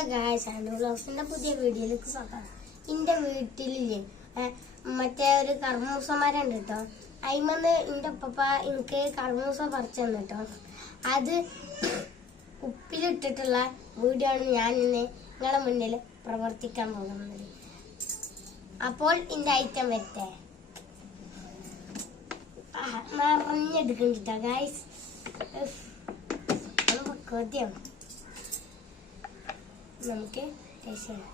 Hello guys, and വ്ളോഗ്സിന്റെ പുതിയ വീഡിയോയിലേക്ക് സ്വാഗതം. എന്റെ വീട്ടിലില്ലേ മറ്റേ ഒരു കർമ്മൂസ മരം ഉണ്ട് കേട്ടോ. അതിമെന്ന് എന്റെ ഉപ്പ എനിക്ക് കർമ്മൂസ പറിച്ചു തന്നു കേട്ടോ. അത് ഉപ്പിലിട്ടിട്ടുള്ള വീഡിയോ ആണ് ഞാൻ ഇന്ന് നിങ്ങളുടെ മുന്നിൽ പ്രവർത്തിക്കാൻ പോകുന്നത്. അപ്പോൾ എന്റെ ഐറ്റം വരട്ടെ. നിറഞ്ഞെടുക്കുന്നുണ്ട് ഗായ്സ്. കൊതിയാണ്. നമുക്ക് ടേസ്റ്റ് ചെയ്യാം.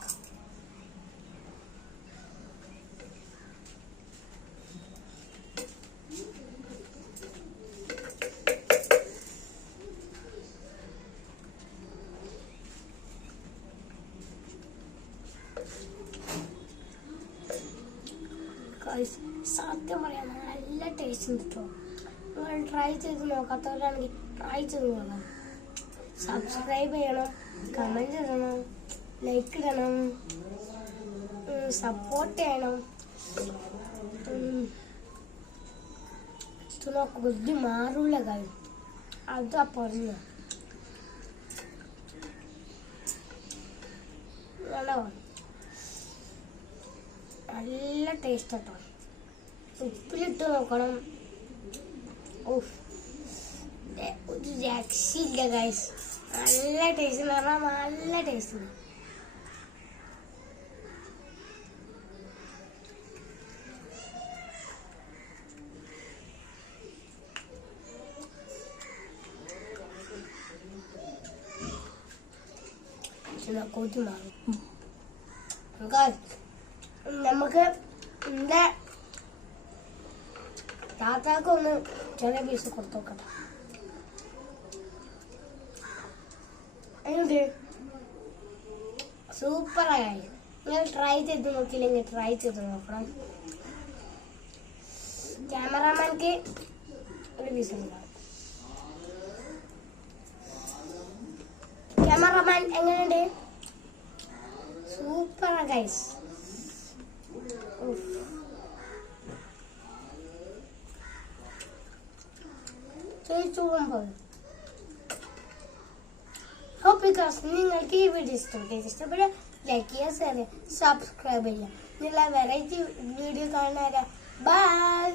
സത്യം പറയാൻ നല്ല ടേസ്റ്റ് ഉണ്ട് കേട്ടോ. നിങ്ങൾ ട്രൈ ചെയ്ത് നോക്കാത്തവരാണെങ്കിൽ ട്രൈ ചെയ്ത് നോക്കണം. സബ്സ്ക്രൈബ് ചെയ്യണം, കമന്റ് ഇടണം, ലൈക്ക് ഇടണം, സപ്പോർട്ട് ചെയ്യണം. കൊതി മാറൂല കാര്യം അതാ പറഞ്ഞു. നല്ല ടേസ്റ്റ് കേട്ടോ. ഉപ്പിലിട്ട് നോക്കണം. ഒരു രക്ഷയില്ല ഗൈസ്. നല്ല ടേസ്റ്റ് എന്ന് പറഞ്ഞാൽ നല്ല ടേസ്റ്റ്. കൊതി മാറും. നമുക്ക് എന്റെ താത്താക്ക് ഒന്ന് ചെറിയ പീസ് കൊടുത്തു നോക്കട്ടെ. അതിനുണ്ട് സൂപ്പറായി. നിങ്ങൾ ട്രൈ ചെയ്ത് നോക്കിയില്ലെങ്കിൽ ട്രൈ ചെയ്ത് നോക്കണം. ക്യാമറാമാൻക്ക് ഒരു പീസ് ഉണ്ടാവും. ക്യാമറാമാൻ എങ്ങനെയുണ്ട്? സൂപ്പറാ ഗൈസ്. നിങ്ങൾക്ക് ഈ വീഡിയോ ഇഷ്ടപ്പെട്ട ലൈക്ക് ചെയ്യുക, ഷെയർ ചെയ്യുക, സബ്സ്ക്രൈബ് ചെയ്യുക. നിങ്ങളെ വെറൈറ്റി വീഡിയോ കാണാൻ. ബൈ.